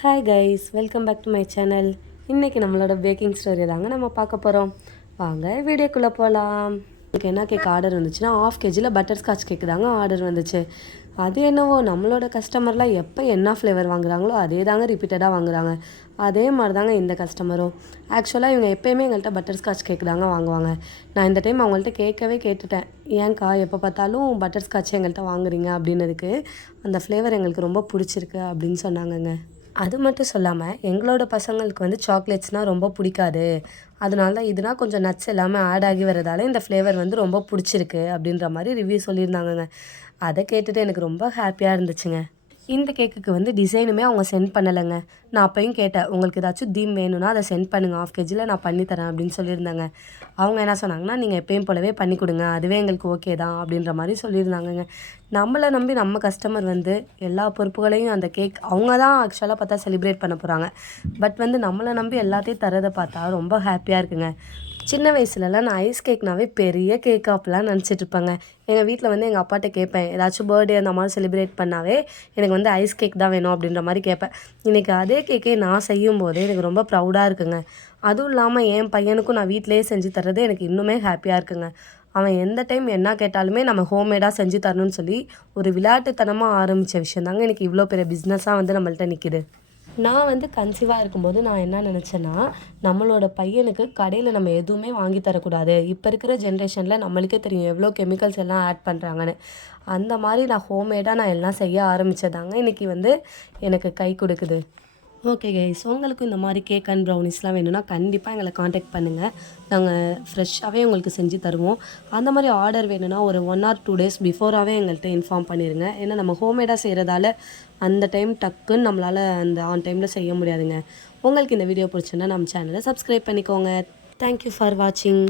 Hi guys, welcome back to my channel. இன்றைக்கி நம்மளோட packing story தாங்க நம்ம பார்க்க போகிறோம். வாங்க வீடியோக்குள்ளே போகலாம். எனக்கு என்ன கேக் ஆர்டர் வந்துச்சுன்னா 1/2 kg பட்டர் ஸ்காட்ச் கேக்கு தாங்க ஆர்டர் வந்துச்சு. அது என்னவோ நம்மளோட கஸ்டமர்லாம் எப்போ என்ன ஃப்ளேவர் வாங்குறாங்களோ அதே தாங்க ரிப்பீட்டடாக வாங்குறாங்க. அதே மாதிரி தாங்க இந்த கஸ்டமரும். ஆக்சுவலாக இவங்க எப்போயுமே எங்கள்கிட்ட பட்டர் ஸ்காட்ச் கேக் தாங்க வாங்குவாங்க. நான் இந்த டைம் அவங்கள்ட்ட கேட்டுட்டேன், ஏன்க்கா எப்போ பார்த்தாலும் பட்டர் ஸ்காட்ச் எங்கள்கிட்ட வாங்குறீங்க அப்படின்னதுக்கு, அந்த ஃப்ளேவர் எங்களுக்கு ரொம்ப பிடிச்சிருக்கு அப்படின்னு சொன்னாங்கங்க. அது மட்டும் சொல்லாமல் எங்களோட பசங்களுக்கு வந்து சாக்லேட்ஸ்னால் ரொம்ப பிடிக்காது, அதனால தான் இதுனா கொஞ்சம் நட்ஸ் எல்லாமே ஆட் ஆகி வரதால இந்த ஃப்ளேவர் வந்து ரொம்ப பிடிச்சிருக்கு அப்படின்ற மாதிரி ரிவ்யூ சொல்லியிருந்தாங்கங்க. அதை கேட்டுட்டு எனக்கு ரொம்ப ஹாப்பியாக இருந்துச்சுங்க. இந்த கேக்குக்கு வந்து டிசைனுமே அவங்க சென்ட் பண்ணலைங்க. நான் அப்பயும் கேட்டேன், உங்களுக்கு ஏதாச்சும் தீம் வேணும்னா அதை சென்ட் பண்ணுங்கள், 1/2 kg நான் பண்ணித்தரேன் அப்படின்னு சொல்லியிருந்தாங்க. அவங்க என்ன சொன்னாங்கன்னா, நீங்கள் எப்பயும் போலவே பண்ணி கொடுங்க, அதுவே எங்களுக்கு ஓகே தான் அப்படின்ற மாதிரி சொல்லியிருந்தாங்கங்க. நம்மளை நம்பி நம்ம கஸ்டமர் வந்து எல்லா பொறுப்புகளையும் அந்த கேக் அவங்க தான் ஆக்சுவலாக பார்த்தா செலிப்ரேட் பண்ண போகிறாங்க. பட் வந்து நம்மளை நம்பி எல்லாத்தையும் தரதை பார்த்தா ரொம்ப ஹாப்பியாக இருக்குங்க. சின்ன வயசுலலாம் நான் ஐஸ் கேக்னாவே பெரிய கேக் அப்பெல்லாம் நினச்சிட்ருப்பேங்க. எங்கள் வீட்டில் வந்து எங்கள் அப்பாட்ட கேட்பேன், ஏதாச்சும் பர்த்டே அந்த மாதிரி செலிப்ரேட் பண்ணாவே எனக்கு வந்து ஐஸ் கேக் தான் வேணும் அப்படின்ற மாதிரி கேட்பேன். இன்றைக்கி அதே கேக்கே நான் செய்யும்போது எனக்கு ரொம்ப ப்ரௌடாக இருக்குங்க. அதுவும் இல்லாமல் என் பையனுக்கும் நான் வீட்டிலேயே செஞ்சு தர்றது எனக்கு இன்னுமே ஹாப்பியாக இருக்குங்க. அவன் எந்த டைம் என்ன கேட்டாலுமே நம்ம ஹோம்மேடாக செஞ்சு தரணும்னு சொல்லி ஒரு விளையாட்டுத்தனமாக ஆரம்பித்த விஷயம் தாங்க எனக்கு இவ்வளோ பெரிய பிஸ்னஸாக வந்து நம்மள்ட்ட நிற்கிது. நான் வந்து கன்சீவாக இருக்கும்போது நான் என்ன நினச்சேன்னா, நம்மளோட பையனுக்கு கடையில் நம்ம எதுவுமே வாங்கி தரக்கூடாது. இப்போ இருக்கிற ஜென்ரேஷனில் நம்மளுக்கே தெரியும் எவ்வளோ கெமிக்கல்ஸ் எல்லாம் ஆட் பண்ணுறாங்கன்னு. அந்த மாதிரி நான் ஹோம்மேடாக நான் எல்லாம் செய்ய ஆரம்பித்ததாங்க இன்றைக்கி வந்து எனக்கு கை கொடுக்குது. ஓகே கைஸ், உங்களுக்கும் இந்த மாதிரி கேக் அண்ட் ப்ரௌனிஸ்லாம் வேணும்னா கண்டிப்பாக எங்களை காண்டாக்ட் பண்ணுங்கள். நாங்கள் ஃப்ரெஷ்ஷாகவே உங்களுக்கு செஞ்சு தருவோம். அந்த மாதிரி ஆர்டர் வேணும்னா ஒரு 1 or 2 days பிஃபோராகவே எங்கள்கிட்ட இன்ஃபார்ம் பண்ணிடுங்க. ஏன்னா நம்ம ஹோம்மேடாக செய்கிறதால அந்த டைம் டக்குன்னு நம்மளால் அந்த ஆன் டைமில் செய்ய முடியாதுங்க. உங்களுக்கு இந்த வீடியோ பிடிச்சுன்னா நம்ம சேனலை சப்ஸ்கிரைப் பண்ணிக்கோங்க. தேங்க்யூ ஃபார் வாட்சிங்.